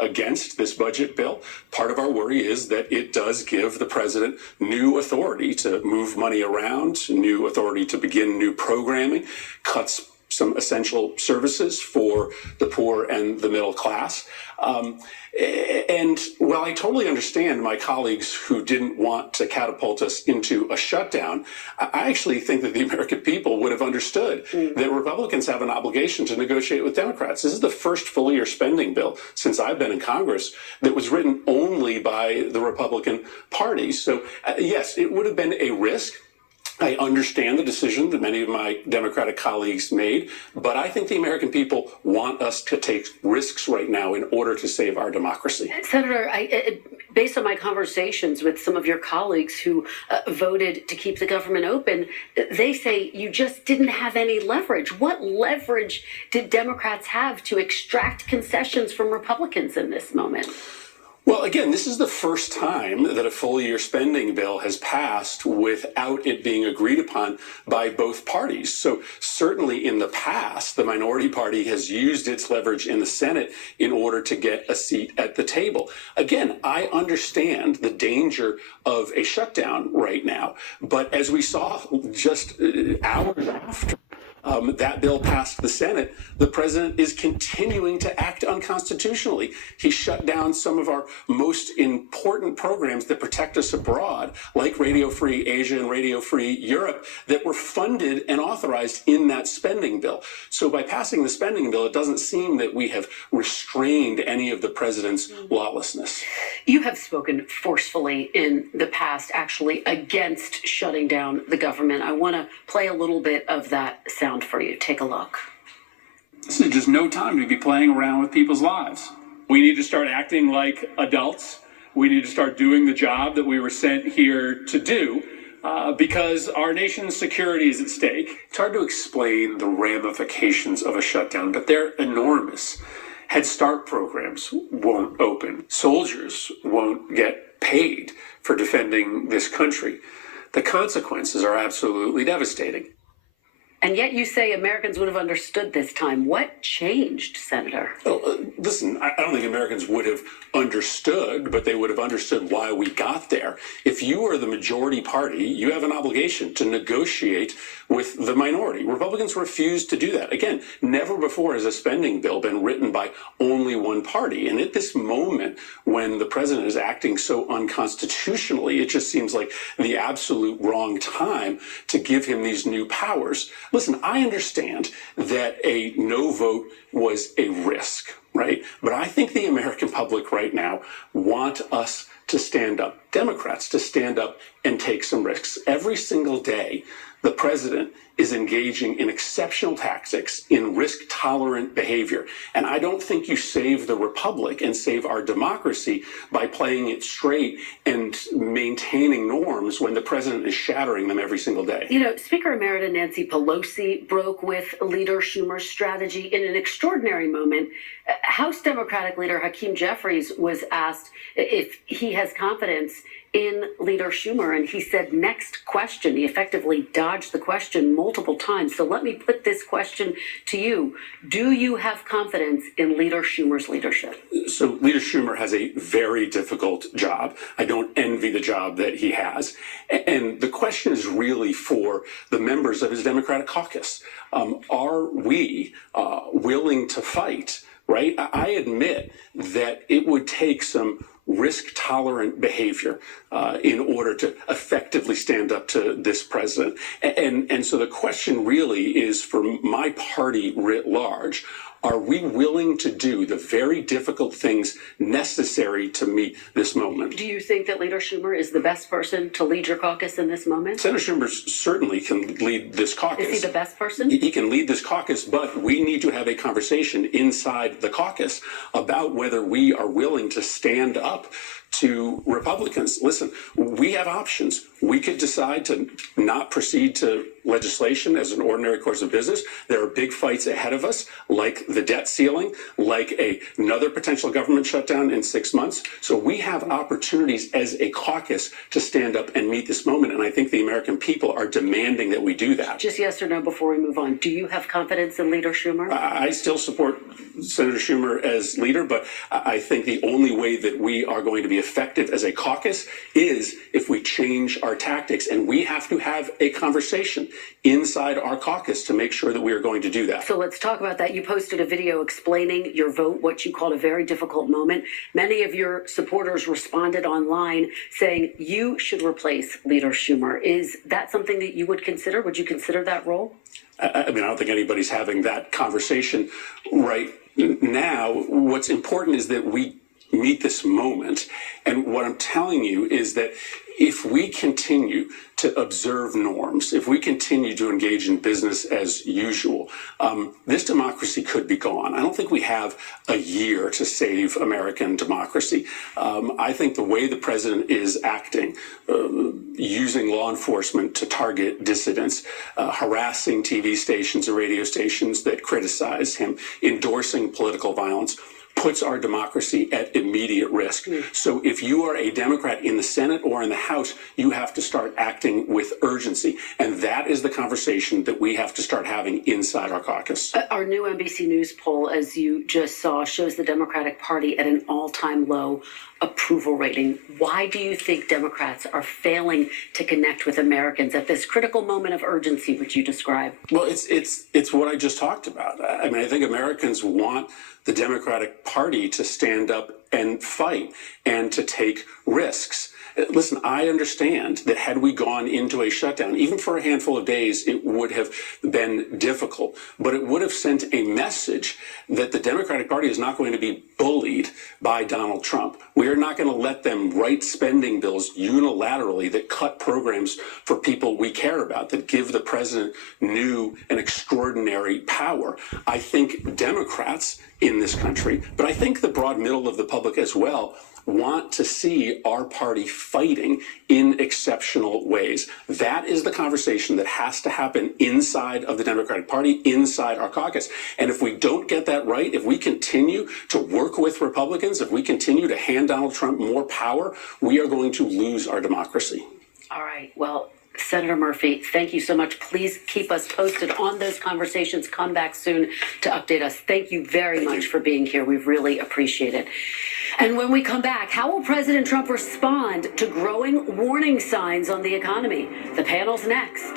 against this budget bill. Part of our worry is that it does give the president new authority to move money around, new authority to begin new programming, cuts some essential services for the poor and the middle class. And while I totally understand my colleagues who didn't want to catapult us into a shutdown, I actually think that the American people would have understood that Republicans have an obligation to negotiate with Democrats. This is the first full-year spending bill since I've been in Congress that was written only by the Republican Party. So, yes, it would have been a risk. I understand the decision that many of my Democratic colleagues made, but I think the American people want us to take risks right now in order to save our democracy. Senator, based on my conversations with some of your colleagues who voted to keep the government open, they say you just didn't have any leverage. What leverage did Democrats have to extract concessions from Republicans in this moment? Well, again, this is the first time that a full-year spending bill has passed without it being agreed upon by both parties. So certainly in the past, the minority party has used its leverage in the Senate in order to get a seat at the table. Again, I understand the danger of a shutdown right now, but as we saw just hours after that bill passed the Senate, the president is continuing to act unconstitutionally. He shut down some of our most important programs that protect us abroad, like Radio Free Asia and Radio Free Europe, that were funded and authorized in that spending bill. So by passing the spending bill, it doesn't seem that we have restrained any of the president's lawlessness. You have spoken forcefully in the past, actually, against shutting down the government. I want to play a little bit of that sound for you. Take a look. This is just no time to be playing around with people's lives. We need to start acting like adults. We need to start doing the job that we were sent here to do because our nation's security is at stake. It's hard to explain the ramifications of a shutdown, but they're enormous. Head Start programs won't open. Soldiers won't get paid for defending this country. The consequences are absolutely devastating. And yet you say Americans would have understood this time. What changed, Senator? Well, listen, I don't think Americans would have understood, but they would have understood why we got there. If you are the majority party, you have an obligation to negotiate with the minority. Republicans refused to do that. Again, never before has a spending bill been written by only one party. And at this moment, when the president is acting so unconstitutionally, it just seems like the absolute wrong time to give him these new powers. Listen, I understand that a no vote was a risk, right? But I think the American public right now want us to stand up, Democrats to stand up and take some risks. Every single day, the president is engaging in exceptional tactics, in risk-tolerant behavior. And I don't think you save the republic and save our democracy by playing it straight and maintaining norms when the president is shattering them every single day. You know, Speaker Emerita Nancy Pelosi broke with Leader Schumer's strategy in an extraordinary moment. House Democratic leader Hakeem Jeffries was asked if he has confidence in Leader Schumer, and he said, next question. He effectively dodged the question multiple times. So let me put this question to you. Do you have confidence in Leader Schumer's leadership? So Leader Schumer has a very difficult job. I don't envy the job that he has. And the question is really for the members of his Democratic caucus. Are we willing to fight, right? I admit that it would take some risk-tolerant behavior in order to effectively stand up to this president. And so the question really is for my party writ large, are we willing to do the very difficult things necessary to meet this moment? Do you think that Leader Schumer is the best person to lead your caucus in this moment? Senator Schumer certainly can lead this caucus. Is he the best person? He can lead this caucus, but we need to have a conversation inside the caucus about whether we are willing to stand up to Republicans, listen, we have options. We could decide to not proceed to legislation as an ordinary course of business. There are big fights ahead of us, like the debt ceiling, like another potential government shutdown in 6 months. So we have opportunities as a caucus to stand up and meet this moment. And I think the American people are demanding that we do that. Just yes or no before we move on. Do you have confidence in Leader Schumer? I still support Senator Schumer as leader, but I think the only way that we are going to be effective as a caucus is if we change our tactics, and we have to have a conversation inside our caucus to make sure that we are going to do that. So let's talk about that. You posted a video explaining your vote, what you called a very difficult moment. Many of your supporters responded online saying you should replace Leader Schumer. Is that something that you would consider? Would you consider that role? I mean, I don't think anybody's having that conversation right now. What's important is that we meet this moment. And what I'm telling you is that if we continue to observe norms, if we continue to engage in business as usual, this democracy could be gone. I don't think we have a year to save American democracy. I think the way the president is acting, using law enforcement to target dissidents, harassing TV stations and radio stations that criticize him, endorsing political violence, puts our democracy at immediate risk. So if you are a Democrat in the Senate or in the House, you have to start acting with urgency. And that is the conversation that we have to start having inside our caucus. Our new NBC News poll, as you just saw, shows the Democratic Party at an all-time low approval rating. Why do you think Democrats are failing to connect with Americans at this critical moment of urgency, which you describe? Well, it's what I just talked about. I mean, I think Americans want the Democratic Party to stand up and fight and to take risks. Listen, I understand that had we gone into a shutdown, even for a handful of days, it would have been difficult, but it would have sent a message that the Democratic Party is not going to be bullied by Donald Trump. We are not going to let them write spending bills unilaterally that cut programs for people we care about, that give the president new and extraordinary power. I think Democrats in this country, but I think the broad middle of the public as well, want to see our party fighting in exceptional ways. That is the conversation that has to happen inside of the Democratic Party, inside our caucus. And if we don't get that right, if we continue to work with Republicans, if we continue to hand Donald Trump more power, we are going to lose our democracy. All right. Well, Senator Murphy, thank you so much. Please keep us posted on those conversations. Come back soon to update us. Thank you very much for being here. We really appreciate it. And when we come back, how will President Trump respond to growing warning signs on the economy? The panel's next.